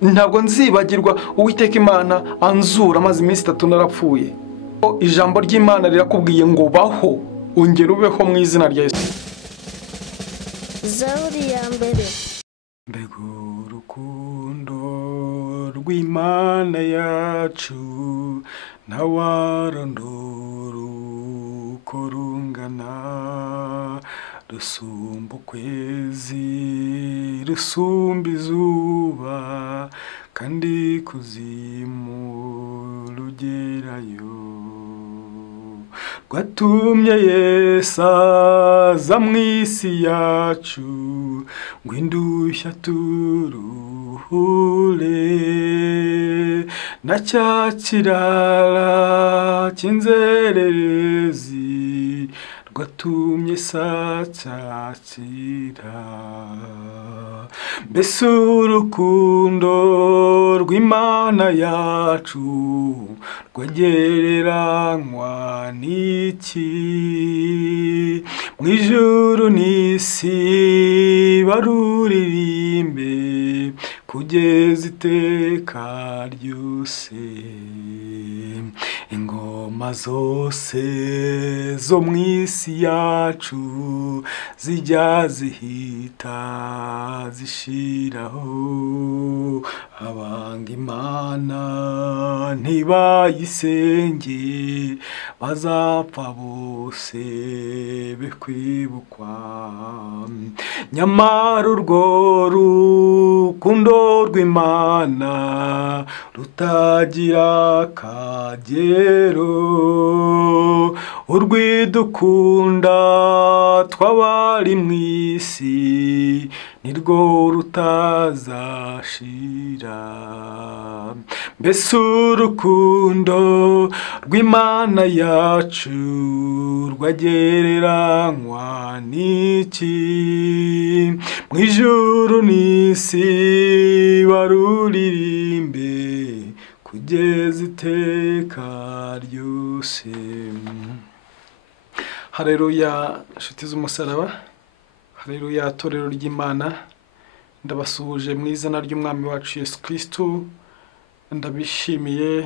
ntabwo nzibagirwa Uwiteka Imana anzura maze iminsi 3 narapfuye. Ijambo ry'Imana rirakubwiye ngo baho ongera ubeho mu izina rya Yesu. Zaburi ya mbere. Mbega urukundo rw'Imana yacu ntawarondora uko rungana, rusumba ukwezi rusumba izuba kandi kuzimu rugerayo. Rwatumye Yesu aza mu isi yacu ngo indushya turuhure, na cya kirara cy'inzererezi rwatumye sacyakira. Mbese urukundo rw'Imana yacu rwagereranywa n'iki? Mu ijuru n'isi baruririmbe kugeza iteka ryose. Ingoma zose zo mu isi yacu zijya zihita zishiraho, abanga Imana ntibayisenge bazapfa bose be kwibukwa. Nyamara urwo rukundo rw'Imana rutagira akagero, urwidukunda twabari mu isi nirwo rutazashira. Mbese urukundo rw'Imana yacu rwagereranywa n'iki? Mu ijuru n'isi baruririmbe kugeza iteka ryose. Haleluya nshuti z'umusaraba, haleluya torero ry'Imana, ndabasuhuje mu izina ry'umwami wacu Yesu Kristo. Ndabishimiye,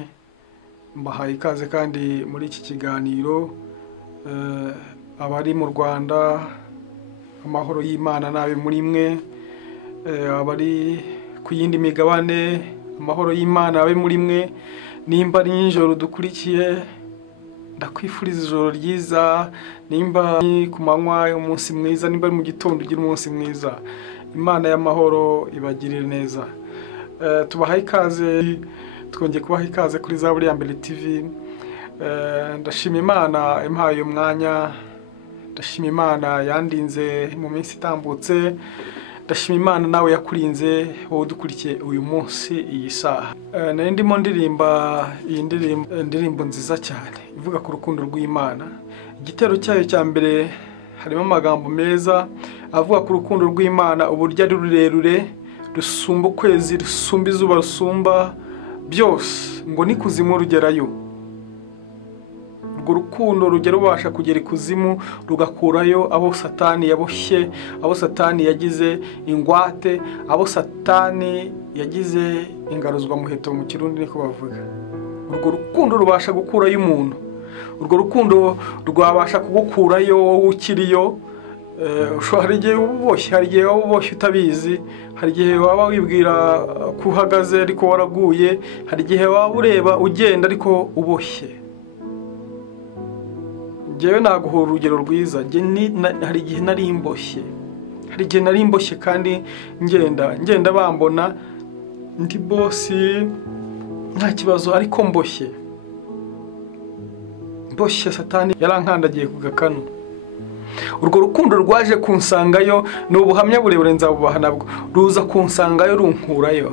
mbahaye ikaze kandi muri iki kiganiro. Abari mu Rwanda, amahoro y'Imana nabe muri mwe. Abari ku yindi migabane, amahoro y'Imana abe muri mwe. Nimba ari nijoro dukurikiye, ndakwifuriza ijoro ryiza. Nimba ku manywa umunsi mwiza, nimba ari mu gitondo ugira umunsi mwiza. Imana y'amahoro ibagirire neza. Tubahaye ikaze, twongeye kubaha ikaze kuri Zaburi ya mbere TV. Ndashima Imana impaye umwanya, ndashima Imana yandinze mu minsi itambutse, ndashima Imana nawe yakurinze wowe dukurikiye uyu munsi iyi saha. Nari ndimo ndirimba iyi ndirimbo nziza cyane ivuga ku rukundo rw'Imana. Igitero cyayo cya mbere harimo amagambo meza avuga ku rukundo rw'Imana, uburyo ari rurerure, rusumba ukwezi, rusumba izuba, rusumba byose, ngo ni kuzimu rugerayo. Urwo rukundo rugera ubasha kugera ikuzimu, rugakurayo abo Satani yaboshye, abo Satani yagize ingwate, abo Satani yagize ingaruzwa muheto mu Kirundi niko bavuga. Urwo rukundo rubasha gukurayo umuntu, urwo rukundo rwabasha kugukurayo wowe ukiriyo. Hari igihe uboshye, hari igihe waba uboshye utabizi, hari igihe waba wibwira ko uhagaze ariko waraguye, hari igihe waba ureba ugenda ariko uboshye. Njyewe naguha urugero rwiza. Hari igihe nari imboshye, hari igihe nari imboshye kandi ngenda bambona ndi bosi nta kibazo, ariko mboshye Satani yarankandagiye ku gakanu. Urwo rukundo rwaje kunsangayo, ni ubuhamya burebure nzabubaha nabwo, ruza kunsangayo runkurayo.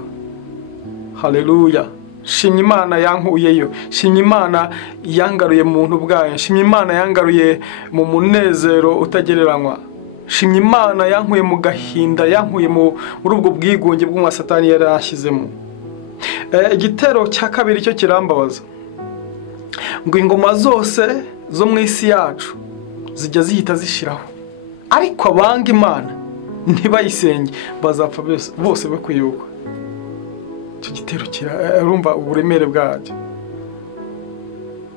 Haleluya. Shimye Imana yankuyeyo, shimye Imana yangaruye mu muntu bwayo, shimye Imana yangaruye mu munezero utagereranywa, shimye Imana yankuye mu gahinda, yankuye muri ubwo bwigunge bw'umwa Satani yari yashyizemo. Igitero cya kabiri cyo kirambabaza, ngo ingoma zose zo mu isi yacu zijya zihita zishiraho, ariko abanga Imana ntibayisenge bazapfa bose bakwiyuka. icyo gitero urumva uburemere bwacyo.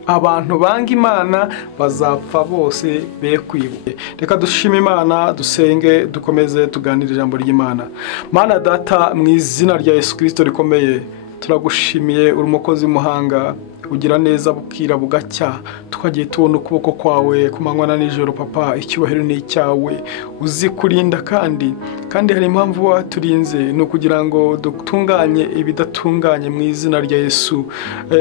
Abantu banga Imana bazapfa bose be kwibuka. Reka dushime Imana, dusenge, dukomeze tuganira ijambo ry'Imana. Mana Data, mu izina rya Yesu Kristo rikomeye, turagushimiye, uri umukozi w'umuhanga, ugira neza bukira bugacya, tukagiye tubona ukuboko kwawe ku manywa na nijoro. Papa, icyubahiro ni icyawe, uzi kurinda kandi hari impamvu waturinze, ni ukugira ngo dutunganye ibidatunganye mu izina rya Yesu.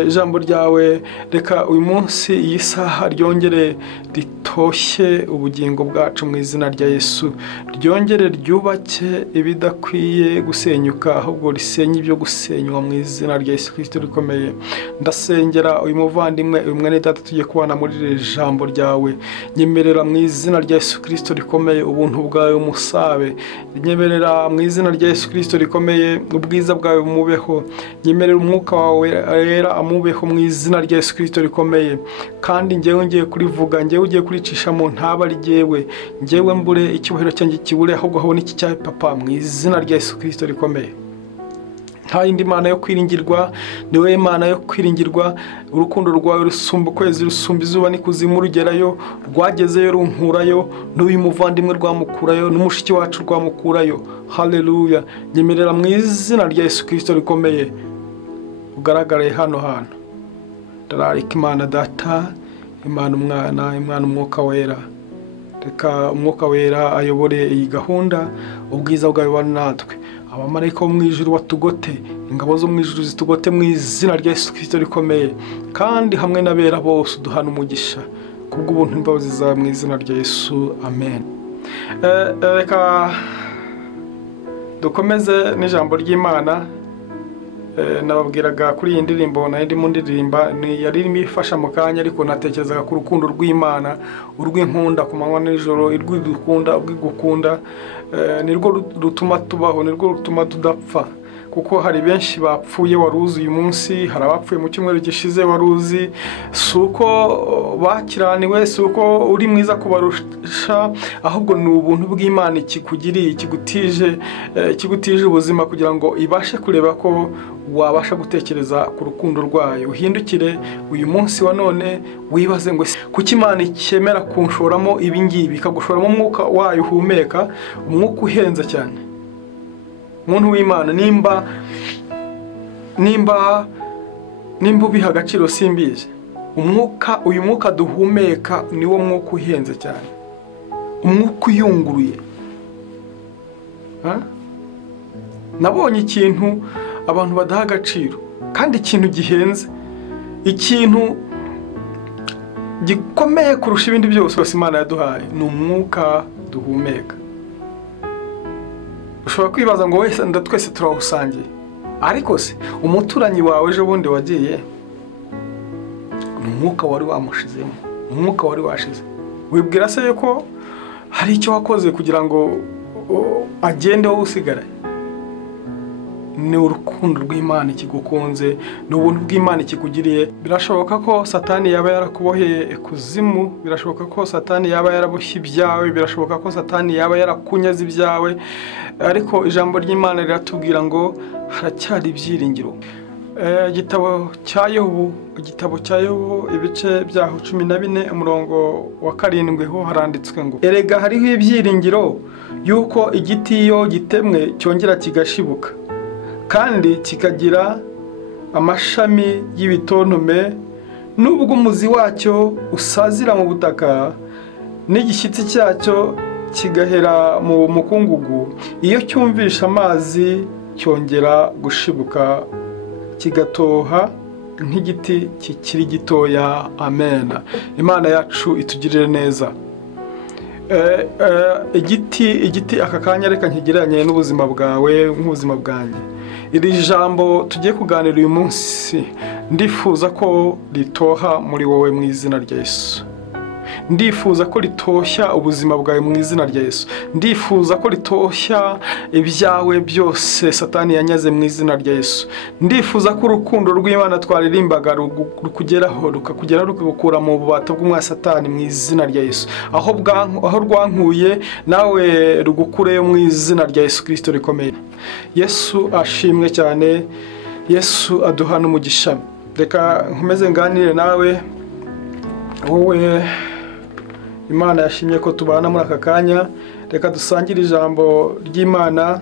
Ijambo ryawe reka uyu munsi iyi saha ryongere ritoshye ubugingo bwacu mu izina rya Yesu, ryongere ryubake ibidakwiye gusenyuka, ahubwo risenye ibyo gusenywa mu izina rya Yesu Kristo rikomeye. Ndasengera uyu muvandimwe, uyu mwene Data tugiye kubana muri iri jambo ryawe, nyemerera mu izina rya Yesu Kristo rikomeye ubuntu bwawe umusabe, nyemerera mu izina rya Yesu Kristo rikomeye ubwiza bwawe bumubeho, nyemerera umwuka wawe wera amubeho mu izina rya Yesu Kristo rikomeye. Kandi njyewe ngiye kurivuga, njyewe ugiye kuricishamo, ntaba ari jyewe, njyewe mbure icyubahiro cyanjye kibure, ahubwo habone iki cyawe Papa, mu izina rya Yesu Kristo rikomeye. Nta yindi Mana yo kwiringirwa, ni wowe Mana yo kwiringirwa. Urukundo rwawe rusumba ukwezi, rusumba izuba n'ikuzimu, rugerayo, rwagezeyo runkurayo, n'uyu muvandimwe rwamukurayo, n'umushiki wacu rwamukurayo. Haleluya. Nyemerera mu izina rya Yesu Kristo rikomeye ugaragare hano hantu. Ndararika Imana Data, Imana Umwana, Imana Umwuka Wera. Reka Umwuka Wera ayobore iyi gahunda, ubwiza bwawe bane natwe. Abamarayika bo mu ijuru batugote, ingabo zo mu ijuru zitugote mu izina rya Yesu Kristo rikomeye. Kandi hamwe n'abera bose uduhana umugisha kubw'ubuntu n'imbabazi zawe mu izina rya Yesu. Amen. Reka dukomeze n'ijambo ry'Imana. Nababwiraga kuri iyi ndirimbo na ndimo ndirimba, yari irimo ifasha mu kanya, ariko natekerezaga ku rukundo rw'Imana, urw'inkunda ku manywa n'ijoro, urw'idukunda, ubw'igukunda, nirwo rutuma tubaho, nirwo rutuma tudapfa. Kuko hari benshi bapfuye waruzi uyu munsi, hari abapfuye mu cyumweru gishize waruzi, suko bakiraniwe, suko uri mwiza kubarusha, ahubwo ni ubuntu bw'Imana ikikugiriye, ikigutije ubuzima, kugira ngo ibashe kureba ko wabasha gutekereza ku rukundo rwayo. Uhindukire uyu munsi wa none wibaze ngo kuki Imana ikemera kunshoramo ibi ngibi, ikagushoramo umwuka wayo uhumeka, umwuka uhenze cyane. Umuntu w'Imana, nimba ubiha agaciro simbizi, uyu mwuka duhumeka niwo mwuka uhenze cyane, umwuka uyunguruye. Nabonye ikintu abantu badaha agaciro, kandi ikintu gihenze, ikintu gikomeye kurusha ibindi byose Imana yaduhaye, ni umwuka duhumeka. Ushobora kwibaza ngo wese twese turawusangiye, ariko se umuturanyi wawe ejo bundi wagiye, ni umwuka wari wamushizemo, umwuka wari washize. Wibwira se yuko hari icyo wakoze kugira ngo agende wowe usigare? Ni urukundo rw'Imana ikigukunze, ni ubuntu bw'Imana ikikugiriye. Birashoboka ko Satani yaba yarakuboheye kuzimu, birashoboka ko Satani yaba yaraboshye ibyawe, birashoboka ko Satani yaba yarakunyaze ibyawe, ariko ijambo ry'Imana riratubwira ngo haracyari ibyiringiro. Igitabo cya Yobu ibice byaho 14 umurongo wa 7 ho haranditswe ngo, erega hariho ibyiringiro yuko igiti iyo gitemwe cyongera kigashibuka, kandi kikagira amashami y'ibitontome, nubwo umuzi wacyo usazira mu butaka n'igishyitsi cyacyo kigahera mu mukungugu, iyo cyumvisha amazi cyongera gushibuka kigatoha nk'igiti kikiri gitoya. Amen. Imana yacu itugirire neza. Igiti aka kanya reka nkigereranye n'ubuzima bwawe nk'ubuzima bwanjye. Iri jambo tugiye kuganira uyu munsi, ndifuza ko ritoha muri wowe mu izina rya Yesu. Ndifuza ko ritoshya ubuzima bwawe mu izina rya Yesu. Ndifuza ko ritoshya ibyawe byose Satani yanyaze mu izina rya Yesu. Ndifuza ko urukundo rw'Imana twaririmbaga rukugeraho, rukagukura mu bubata bw'umwa Satani mu izina rya Yesu. Aho rwankuye nawe rugukureyo mu izina rya Yesu Kristo rikomeye. Yesu ashimwe cyane. Yesu aduhana umugisha. Reka nkomeze nganire nawe, wowe Imana yashimye ko tubana muri aka kanya. Reka dusangire ijambo ry'Imana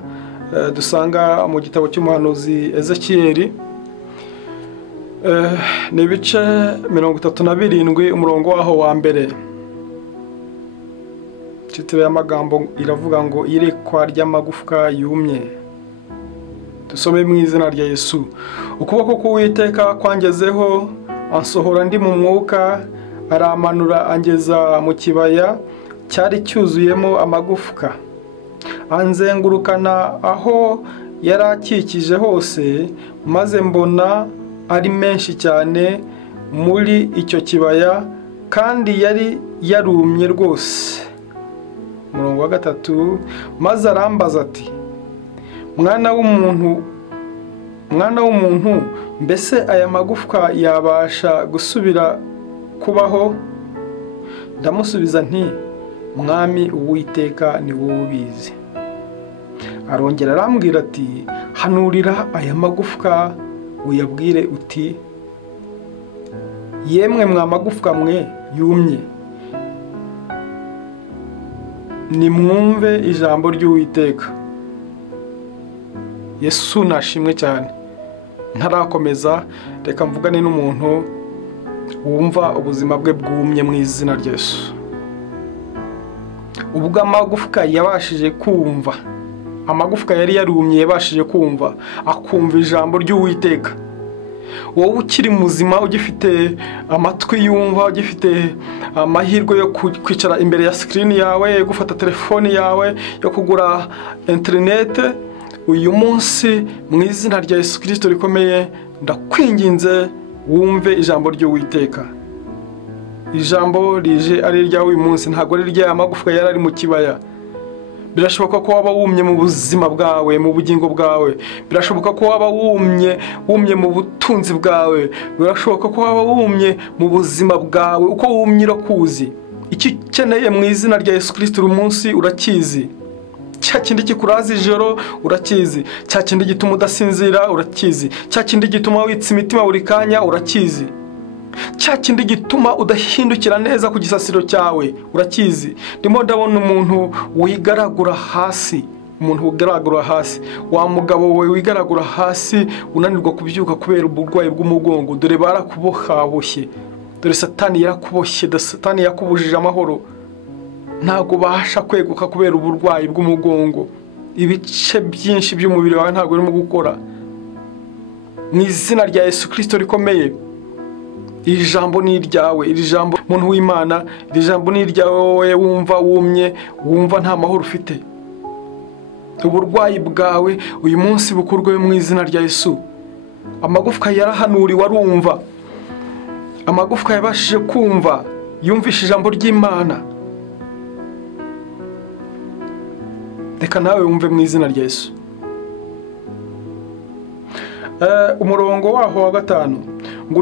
dusanga mu gitabo cy'umuhanuzi Ezekiyeli, ni ibice 37 umurongo waho wa mbere. Titire y'amagambo iravuga ngo irekwa ry'amagufwa yumye. Dusome mu izina rya Yesu. Ukuboko k'Uwiteka kwangezeho, ansohora ndi mu mwuka, aramanura angeza mu kibaya cyari cyuzuyemo amagufwa. Anzengurukana aho yarakikije hose, maze mbona ari menshi cyane muri icyo kibaya, kandi yari yarumye rwose. Umurongo wa 3, maze arambaza ati, mwana w'umuntu, mbese aya magufwa yabasha gusubira kubaho? Ndamusubiza nti, mwami Uwiteka ni wowe ubizi. Arongera arambwira ati, hanurira aya magufwa uyabwire uti, yemwe mwa magufwa mwe yumye, nimwumve ijambo ry'Uwiteka. Yesu nashimwe cyane. Ntarakomeza, reka mvugane n'umuntu wumva ubuzima bwe bwumye mu izina rya Yesu. Ubwo amagufwa yabashije kumva, amagufwa yari yarumye yabashije kumva, akumva ijambo ry'Uwiteka. Wowe ukiri muzima, ugifite amatwi yumva, ugifite amahirwe yo kwicara imbere ya screen yawe, gufata telefoni yawe, yo kugura internet, uyu munsi mu izina rya Yesu Kristo rikomeye, ndakwinginze wumve ijambo ry'Uwiteka. Ijambo rije ari rya uyu munsi, ntago ari rya amagufwa yari ari mu kibaya. Birashoboka ko waba wumye mu buzima bwawe, mu bugingo bwawe. Birashoboka ko waba wumye mu butunzi bwawe. Birashoboka ko waba wumye mu buzima bwawe. Uko wumye urakuzi. Iki ukeneye mu izina rya Yesu Kristo uyu munsi urakizi. Cya kindi kikuraza ijoro urakizi. Cya kindi gituma udasinzira urakizi. Cya kindi gituma witsa imitima buri kanya urakizi. Cya kindi gituma udahindukira neza ku gisasiro cyawe urakizi. Ndimo ndabona umuntu wigaragura hasi, wa mugabo we wigaragura hasi, unanirwa kubyuka kubera uburwayi bw'umugongo. Dore barakubohaboshye, dore Satani yarakuboshye, Satani yakubujije amahoro. Ntago basha kweguka kubera uburwayi bw'umugongo. Ibice byinshi by'umubiri wawe ntago urimo gukora. Mu izina rya Yesu Kristo rikomeye, iri jambo ni iryawe. Iri jambo muntu w'Imana, iri jambo ni iryawe. Wowe wumva wumye, wumva nta mahoro ufite, uburwayi bwawe uyu munsi bukurwe mu izina rya Yesu. Amagufwa yarahanuriwe arumva, amagufwa yabashije kumva, yumvisha ijambo ry'Imana. Reka nawe wumve mu izina rya Yesu. Umurongo waho wa 5, ngo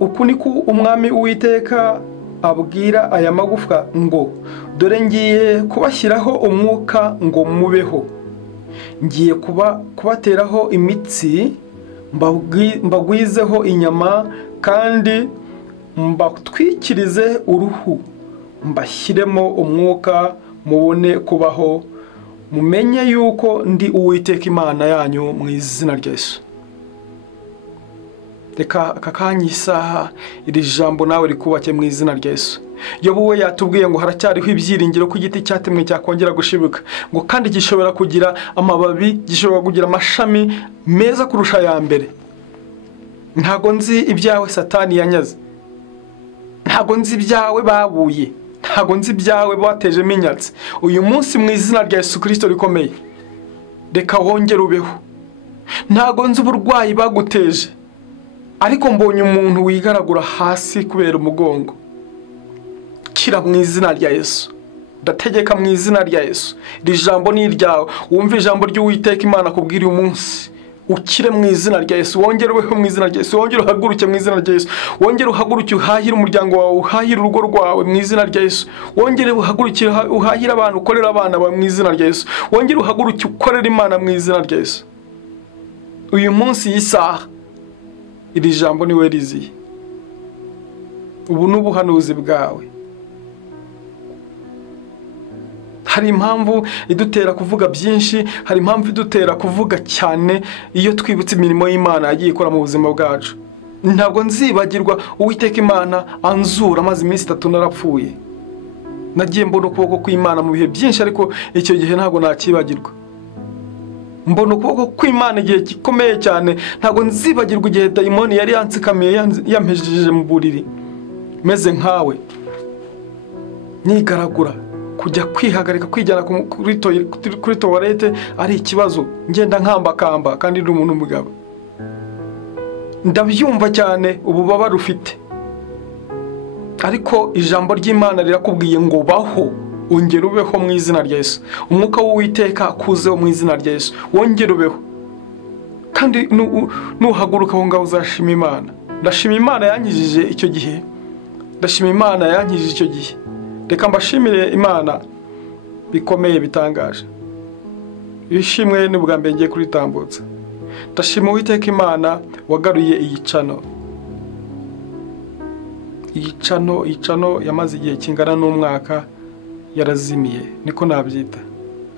uku niko umwami Uwiteka abwira aya magufwa ngo, dore ngiye kubashyiraho umwuka ngo mubeho. Ngiye kubateraho imitsi, mbagwizeho inyama, kandi mbatwikirize uruhu, mbashyiremo umwuka, mubone kubaho, mumenye yuko ndi Uwiteka Imana yanyu mu izina rya Yesu. Reka akakanya isaha iri jambo nawe rikubake mu izina rya Yesu. Yobu we yatubwiye ngo haracyariho ibyiringiro ku giti cyatemwe cyakongera gushibuka, ngo kandi gishobora kugira amababi, gishobora kugira amashami meza kurusha ya mbere. Ntago nzi ibyawe Satani yanyaze, ntago nzi ibyawe babuye, ntago nzi ibyawe bateje minyatsi. Uyu munsi mu izina rya Yesu Kristo rikomeye, reka wongere ubeho. Ntago nzi uburwayi baguteje, ariko mbonye umuntu wigaragura hasi kubera umugongo. Kira mu izina rya Yesu. Ndategeka mu izina rya Yesu. Iri jambo ni iryawe. Wumve ijambo ry'Uwiteka Imana kubwira uyu munsi. Ukire mu izina rya Yesu. Wongere ubeho mu izina rya Yesu. Wongere uhaguruke mu izina rya Yesu. Wongere uhaguruke uhahire umuryango wawe, uhahire urugo rwawe mu izina rya Yesu. Wongere uhaguruke uhahire abantu, ukorera abana bawe mu izina rya Yesu. Wongere uhaguruke ukorera Imana mu izina rya Yesu. Uyu munsi y'isaha iri jambo niwe riziye. Ubu n'ubuhanuzi bwawe. Hari impamvu idutera kuvuga byinshi, hari impamvu idutera kuvuga cyane iyo twibutse imirimo y'Imana yagiye ikora mu buzima bwacu. Ntabwo nzibagirwa Uwiteka Imana anzura maze iminsi 3 narapfuye. Nagiye mbona ukuboko kw'Imana mu bihe byinshi, ariko icyo gihe ntabwo nakibagirwa. Mbona ukuboko kw'Imana igihe gikomeye cyane, ntabwo nzibagirwa igihe dayimoni yari yansikamiye yampejeje mu buriri meze nkawe, nigaragura kujya kwihagarika kwijyana kuri toilette ari ikibazo, ngenda nkambakamba kandi ndi umuntu mugabo. Ndabyumva cyane ububaba rufite, ariko ijambo ry'Imana rirakubwiye ngo baho, ongera ubeho mu izina rya Yesu. Umwuka w'Uwiteka akuzeho mu izina rya Yesu, wongera ubeho. Kandi nuhaguruka aho ngaho uzashima Imana. Ndashima Imana yankijije icyo gihe, ndashima Imana yankijije icyo gihe. Reka mbashimire Imana bikomeye bitangaje. Ishimwe ni bwa mbere ngiye kuritambutsa. Ndashima Uwiteka Imana wagaruye iyi channel. Iyi channel yamaze igihe kingana n'umwaka yarazimiye, niko nabyita.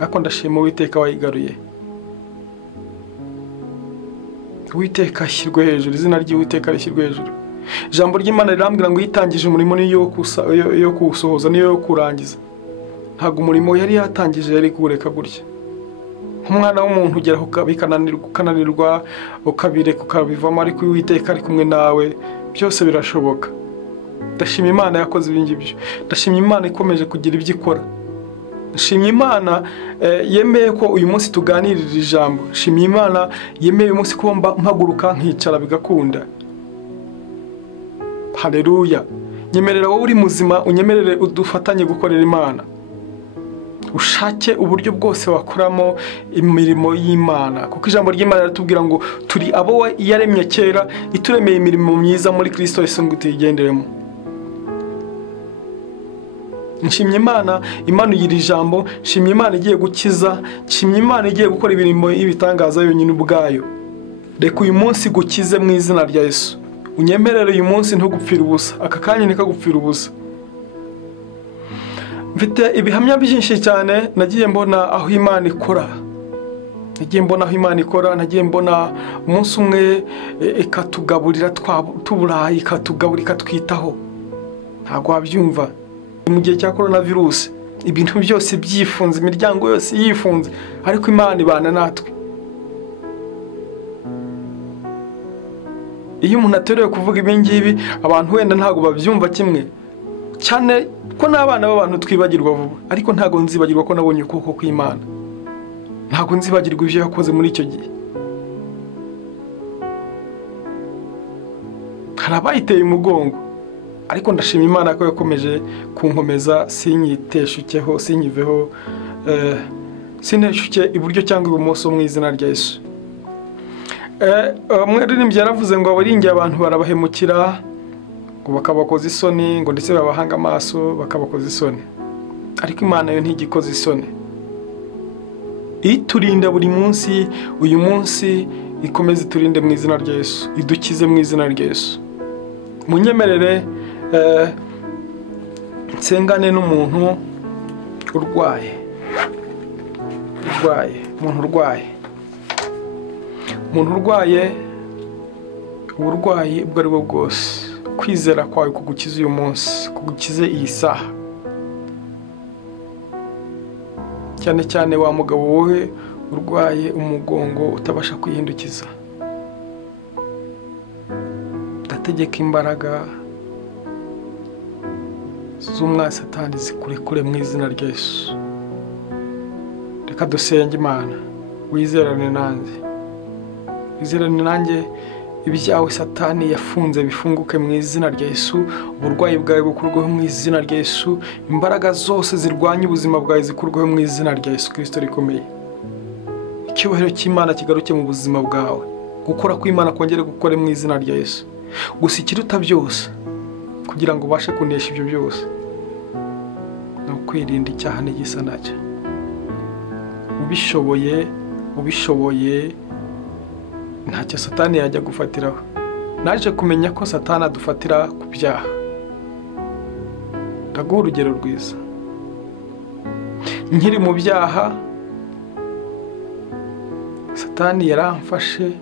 Ariko ndashima Uwiteka wayigaruye. Uwiteka ashyirwe hejuru, izina ry'Uwiteka rishyirwe hejuru. Ijambo ry'Imana rirambwira ngo yitangije umurimo niyo yo kusohoza niyo yo kurangiza. Ntago umurimo yari yatangije yari kureka gutya. Umwana w'umuntu ugeraho ukananirwa ukabireka ukabivamo, ariko Uwiteka ari kumwe nawe byose birashoboka. Ndashima Imana yakoze ibingi byo. Ndashima Imana ikomeje kugira ibyo ikora. Ndashima Imana yemeye ko uyu munsi tuganirira ijambo. Ndashima Imana yemeye uyu munsi ko mpaguruka nkicara bigakunda. Haleluya. Nyemerera wowe uri muzima, unyemerere udufatanye gukorera Imana. Ushake uburyo bwose wakoramo imirimo y'Imana, kuko ijambo ry'Imana ritubwira ngo turi abo yaremye kera, ituremeye imirimo myiza muri Kristo Yesu ngo tuyigenderemo. Nshimye Imana imanuyira ijambo, nshimye Imana igiye gukiza, nshimye Imana igiye gukora ibirimo ibitangaza yonyine ubwayo. Reka uyu munsi gukize mu izina rya Yesu. Unyemerere uyu munsi ntugupfira ubusa, aka kanya nikagupfira ubusa. Mfite ibihamya byinshi cyane nagiye mbona aho Imana ikora. Nagiye mbona umunsi umwe ikatugaburira tuburayi, ikatugaburira ikatwitaho. Ntabwo wabyumva. Mu gihe cya coronavirus ibintu byose byifunze, imiryango yose yifunze, ariko Imana ibana natwe. Iyo umuntu ateruye kuvuga ibingibi, abantu wenda ntago babyumva kimwe cyane, ko n'abana b'abantu twibagirwa vuba, ariko ntago nzibagirwa ko nabonye ukuboko kw'Imana. Ntago nzibagirwa ibyo yakoze muri icyo gihe. Harabayiteye umugongo, ariko ndashima Imana ko yakomeje kunkomeza, sinyiteshukeho, sinyiveho, sineshuke iburyo cyangwa ibumoso mu izina rya Yesu. Umuririmbyi yaravuze ngo abaringiye abantu barabahemukira, ngo bakabakoza isoni, ngo ndetse babahanga amaso bakabakoza isoni. Ariko Imana yo ntigikoze isoni. Iturinda buri munsi, uyu munsi ikomeze turinde mu izina rya Yesu, idukize mu izina rya Yesu. Munyemerere nsengane n'umuntu urwaye. Umuntu urwaye uburwayi ubwo ari bwo bwose, kwizera kwawe kugukiza uyu munsi, kugukize iyi saha. Cyane cyane wa mugabo wowe urwaye umugongo utabasha kwihindukiza. Ndategeka imbaraga z'umwanzi Satani zikurekure mu izina rya Yesu. Reka dusenge Imana. Wizerane nanjye ibyawe Satani yafunze bifunguke mu izina rya Yesu. Uburwayi bwawe bukurweho mu izina rya Yesu. Imbaraga zose zirwanya ubuzima bwawe zikurweho mu izina rya Yesu Kristo rikomeye. Icyubahiro cy'Imana kigaruke mu buzima bwawe. Gukora kw'Imana kongere gukore mu izina rya Yesu. Gusa ikiruta byose kugira ngo ubashe kunesha ibyo byose no kwirinda icyaha n'igisa nacyo. Ubishoboye ntacyo Satani yajya gufatiraho. naje kumenya ko Satani adufatira ku byaha. Ndaguha urugero rwiza. Nkiri mu byaha, Satani yaramfashe,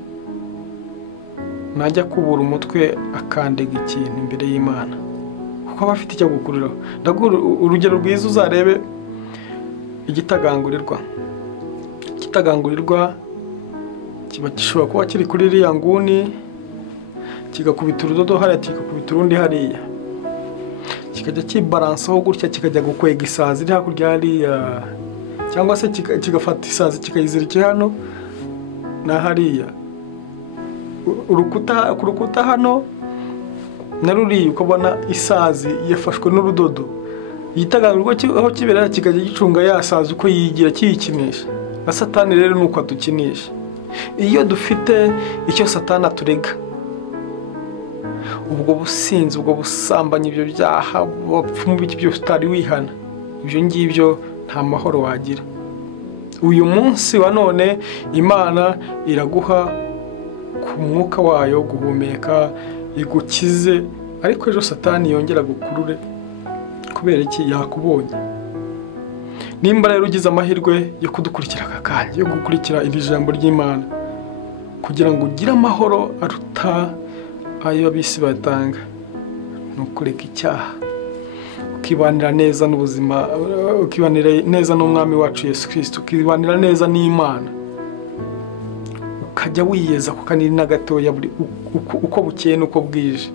najya kubura umutwe akandega ikintu imbere y'Imana, kuko aba afite icyo gukuriraho. Ndaguha urugero rwiza, uzarebe igitagangurirwa. Igitagangurirwa kiba gishobora kuba kiri kuri iriya nguni, kigakubita urudodo hariya, kigakubita urundi hariya, kikajya kibaransaho gutya, kikajya gukwega isazi iri hakurya hariya, cyangwa se kigafata isazi kikayizirikira hano na hariya. Ku rukuta hano na ruriya ukabona isazi yafashwe n'urudodo. Igitagangurirwa aho kibera kikajya gicunga ya sazi uko yigira kiyikinisha. Na Satani rero nuko adukinisha. Iyo dufite icyo Satani aturega, ubwo businzi, ubwo busambanyi, ibyo byaha, bapfumu biki byose utari wihana, ibyo ngibyo nta mahoro wagira. Uyu munsi wa none Imana iraguha ku mwuka wayo guhumeka, igukize, ariko ejo Satani yongera gukurure kubera iki? Yakubonye. Nimba rero ugize amahirwe yo kudukurikira aka kanya, yo gukurikira iri jambo ry'Imana, kugira ngo ugire amahoro aruta ayo abisi batanga, nukureka icyaha, ukibanira neza n'ubuzima, ukibanira neza n'umwami wacu Yesu Kristo, ukibanira neza n'Imana, ukajya wiyeza ku kanini na gatoya uko bukeye n'uko bwije.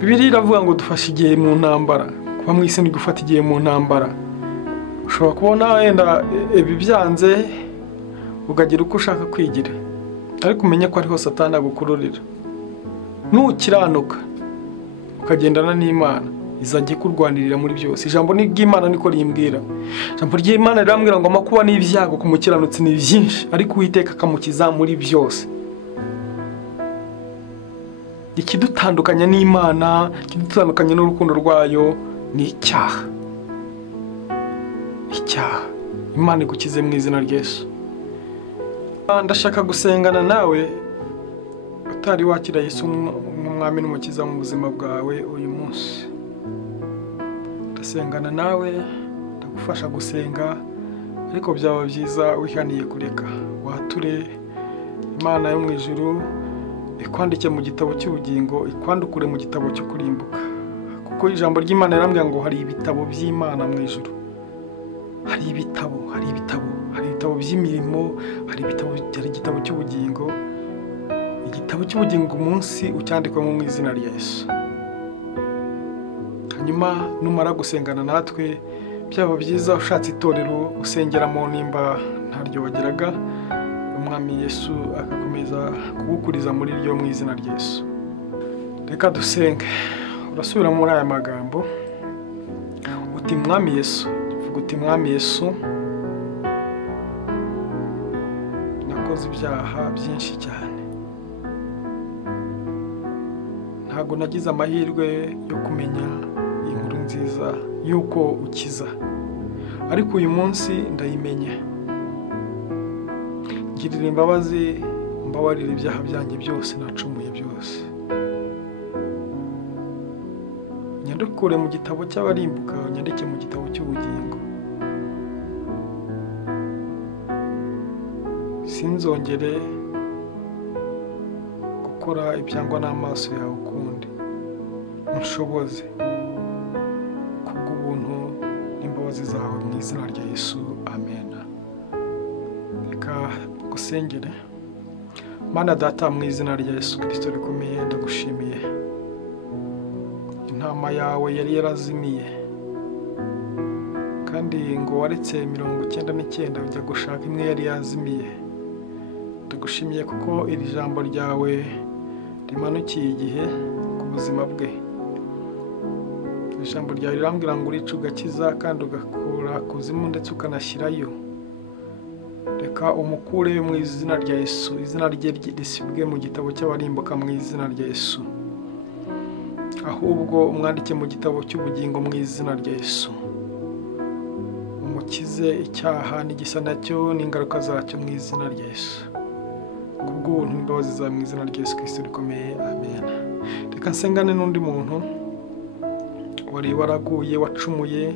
Bibiliya iravuga ngo dufashe igihe mu ntambara. Kuba mu isi ni gufata igihe mu ntambara. Ushobora kubona wenda ibi byanze ukagira uko ushaka kwigira, ariko umenye ko ariho Satani agukururira. Nukiranuka ukagendana n'Imana, izajye kurwanirira muri byose. Ijambo ry'Imana niko rimbwira. Ijambo ry'Imana rirambwira ngo amakuba n'ibyago ku mukiranutsi ni byinshi, ariko Uwiteka akamukiza muri byose. Ikidutandukanya n'Imana, ikidutandukanya n'urukundo rwayo ni icyaha. Icyaha. Imana igukize mu izina rya Yesu. Ndashaka gusengana nawe utari wakira Yesu nk'umwami n'umukiza mu buzima bwawe uyu munsi. Ndasengana nawe, ndagufasha gusenga, ariko byaba byiza wihaniye kureka. Wature Imana yo mu ijuru ikwandike mu gitabo cy'ubugingo, ikwandukure mu gitabo cyo kurimbuka, kuko ijambo ry'Imana rirambwira ngo hari ibitabo by'Imana mu ijuru. Hari ibitabo by'imirimo, hari igitabo cy'ubugingo. Igitabo cy'ubugingo umunsi ucyandikwamo mu izina rya Yesu. Hanyuma numara gusengana natwe, byaba byiza ushatse itorero usengeramo nimba ntaryo wageraga, umwami Yesu akakomeza kugukuriza muri ryo mu izina rya Yesu. Reka dusenge. Urasubira muri aya magambo uti mwami Yesu, uvuga uti mwami Yesu, nakoze ibyaha byinshi cyane, ntago nagize amahirwe yo kumenya inkuru nziza yuko ukiza, ariko uyu munsi ndayimenye. Ngirira imbabazi, mbabarira ibyaha byanjye byose nacumuye byose. Nyandukure mu gitabo cy'abarimbuka, nyandike mu gitabo cy'ubugingo. Sinzongere gukora ibyangwa n'amaso yawe ukundi. Unshoboze kubw'ubuntu n'imbabazi zawe mu izina rya Yesu. Amen. Reka gusengere. Mana Data, mu izina rya Yesu Kristo rikomeye, ndagushimiye. Intama yawe yari yarazimiye, kandi ngo waretse 99 ujya gushaka imwe yari yazimiye. Ndagushimiye kuko iri jambo ryawe rimanukiye igihe ku buzima bwe. Ijambo ryawe rirambwira ngo urica ugakiza kandi ugakura kuzimu ndetse ukanashyirayo. Reka umukure mu izina rya Yesu, izina rye risibwe mu gitabo cy'abarimbuka mu izina rya Yesu, ahubwo umwandike mu gitabo cy'ubugingo mu izina rya Yesu. Umukize icyaha n'igisa nacyo n'ingaruka zacyo mu izina rya Yesu. kubw'ubuntu n'imbabazi zawe mu izina rya Yesu Kristo rikomeye amen. Reka nsengane n'undi muntu wari waraguye wacumuye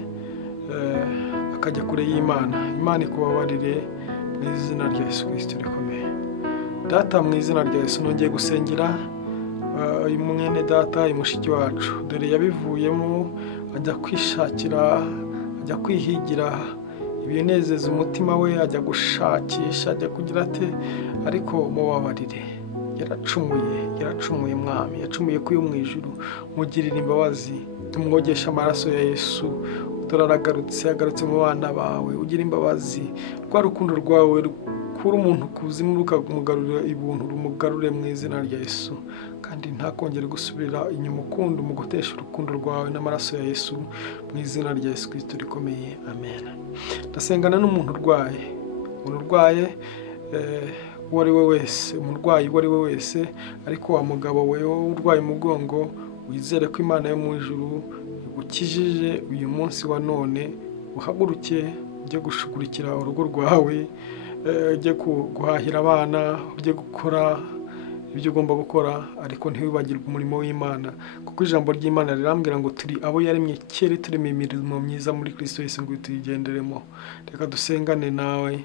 akajya kure y'Imana. Imana ikubabarire mu izina rya Yesu Kristo rikomeye. Data mu izina rya Yesu nongeye gusengera uyu mwene data mushiki wacu, dore yabivuyemo ajya kwishakira, ajya kwihigira ibinezeza umutima we, ajya gushakisha, ajya kugira ate, ariko mubabarire. Yaracumuye mwami, yacumuye kuyo mu ijuru, mugirira imbabazi, tumwogesha amaraso ya Yesu. Agarutse mu bana bawe, ugira imbabazi, rwa rukundo rwawe kuri umuntu kuzimu rukamugarurira ibuntu, rumugarure mu izina rya Yesu, kandi ntakongere gusubira inyuma, ukunda umugotesha urukundo rwawe n'amaraso ya Yesu mu izina rya Yesu Kristo rikomeye amen. Ndasengana n'umuntu urwaye uwo ari we wese, umurwayi uwo ari we wese, ariko wa mugabo we urwaye umugongo, wizere ko Imana yo mu ijuru igukijije uyu munsi wa none. Uhaguruke ujye gushugurikira urugo rwawe, ujye guhahira abana, ujye gukora ibyo ugomba gukora, ariko ntiwibagirwe umurimo w'Imana, kuko ijambo ry'Imana rirambwira ngo turi abo yaremye kera, turimo imirimo myiza muri Kristo Yesu ngo tuyigenderemo. Reka dusengane nawe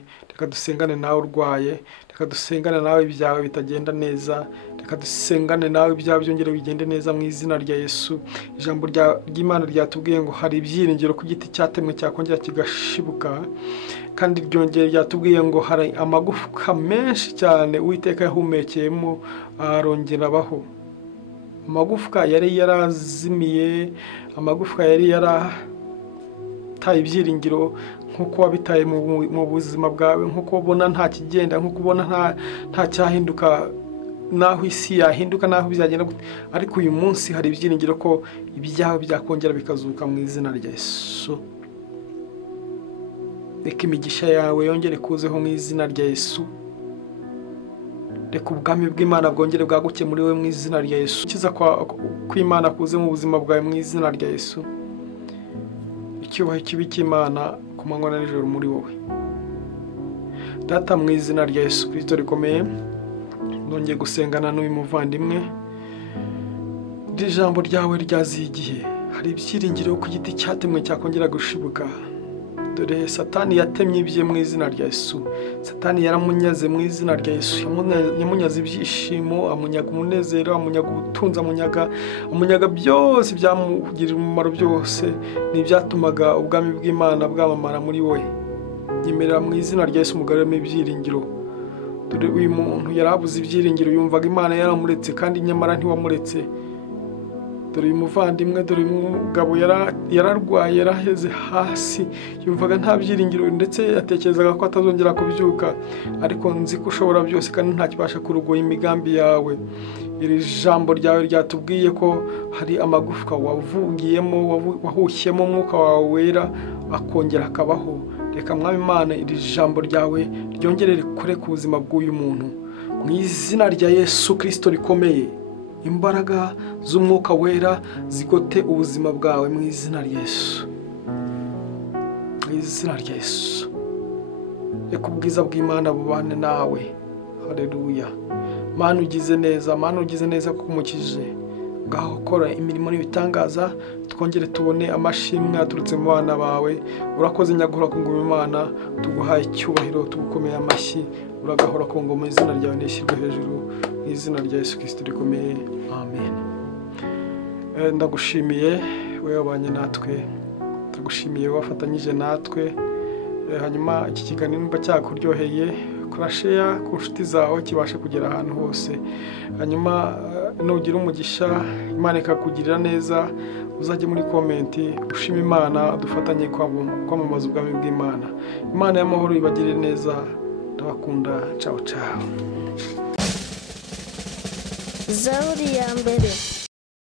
urwaye, reka dusengane nawe ibyawe bitagenda neza, reka dusengane nawe ibyawe byongere bigende neza mu izina rya Yesu. Ijambo ry'Imana ryatubwiye ngo hari ibyiringiro ku giti cyatemwe cyakongera kigashibuka, kandi ryongera ryatubwiye ngo hari amagufwa menshi cyane Uwiteka yahumekeyemo arongera abaho. Amagufwa yari yarazimiye, amagufwa yari yarataye ibyiringiro, nkuko wabitaye mu buzima bwawe, nkuko ubona nta kigenda, nkuko ubona nta cyahinduka, naho isi yahinduka, naho bizagenda, ariko uyu munsi hari ibyiringiro ko ibyawe byakongera bikazuka mu izina rya Yesu. Reka imigisha yawe yongere kuzeho mu izina rya Yesu. Reka ubwami bw'Imana bwongere bwaguke muri we mu izina rya Yesu. Kiza kw'Imana kuze mu buzima bwawe mu izina rya Yesu. Icyubahiro kibi cy'Imana ku manywa na nijoro muri wowe. Data mu izina rya Yesu Kristo rikomeye, nongeye gusengana n'uyu muvandimwe. Ijambo ryawe ryaziye igihe, hari ibyiringiro ku giti cyatemwe cyakongera gushibuka. Dore Satani yatemye ibye mu izina rya Yesu. Satani yaramunyaze mu izina rya Yesu. Yamunyaze ibyishimo, amunyaga umunezero, amunyaga ubutunzi, amunyaga byose byamugirira umumaro, byose n'ibyatumaga ubwami bw'Imana bwamamara muri we. Nyemerera mu izina rya Yesu umugaruremo ibyiringiro. Dore uyu muntu yarabuze ibyiringiro, yumvaga Imana yaramuretse, kandi nyamara ntiwamuretse. Dore uyu muvandimwe, dore uyu mugabo yararwaye, yaraheze hasi, yumvaga nta byiringiro, ndetse yatekerezaga ko atazongera kubyuka, ariko nzi ko ushobora byose kandi nta kibasha kurogoya imigambi yawe. Iri jambo ryawe ryatubwiye ko hari amagufwa wavugiyemo, wahushyemo umwuka wawe wera, akongera akabaho. Reka mwami Imana, iri jambo ryawe ryongere rikore ku buzima bw'uyu muntu mu izina rya Yesu Kristo rikomeye. Imbaraga z'umwuka wera zigote ubuzima bwawe mu izina rya Yesu. Mu izina rya Yesu. Reka ubwiza bw'Imana bubane nawe. Haleluya. Mana ugize neza kuko umukije. Ngaho kora imirimo n'ibitangaza, twongere tubone amashimwe aturutse mu bana bawe. Urakoze nyagura ku ngoma Imana, tuguhaye icyubahiro, tugukomeye amashyi. Uragahora ku ngoma, izina ryawe nishyirwe hejuru mu izina rya Yesu Kristo rikomeye amen. Ndagushimiye wewe wabanye natwe, ndagushimiye wafatanyije natwe. Hanyuma iki kiganiro nimba cyakuryoheye, kora share ku nshuti zawe kibashe kugera ahantu hose. Hanyuma nugira umugisha, Imana ikakugirira neza, uzajye muri comment ushima Imana, dufatanye kwamamaza ubwami bw'Imana. Imana y'amahoro ibagirire neza, ndabakunda. Ciao ciao. Zaburi ya mbere.